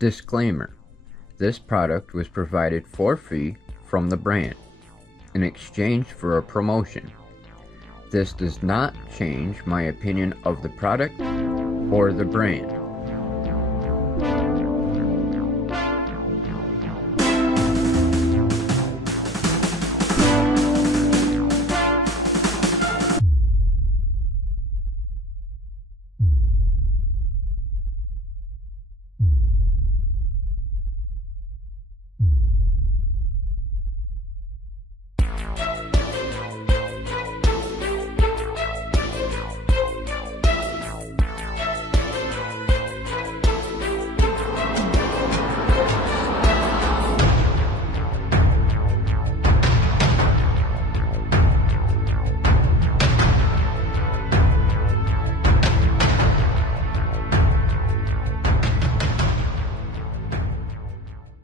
Disclaimer: this product was provided for free from the brand in exchange for a promotion. This does not change my opinion of the product or the brand.